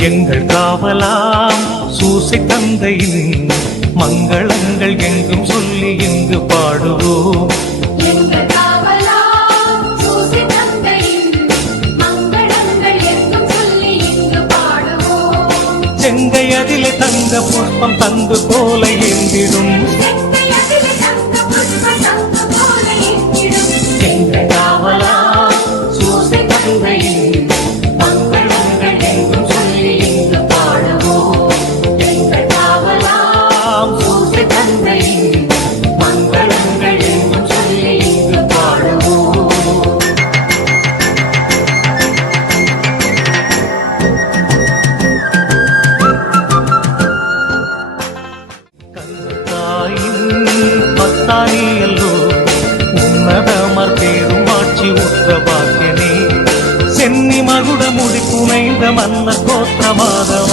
எங்கள் காவலாம் சூசை தந்தையின் மங்களங்கள் எங்கும் சொல்லி இங்கு பாடுவோம். செங்கை அதிலே தங்க புஷ்பம் தந்து போல ஏந்திடும் எங்கள் காவலாம் சூசை தந்தையின் மங்களங்கள் எங்கும் சொல்லி இங்கு பாடுவோம். எங்கள் காவலாம் சூசை தந்தையின் மங்களங்கள் எங்கும் சொல்லி இங்கு பாடுவோம். பத்தானியல்லோ உன்னதமர் பேரும் ஆட்சி உற்ற பாக்கியனே சென்னி மகுட முடி புனைந்த மன்னர் கோத்திரமாதவ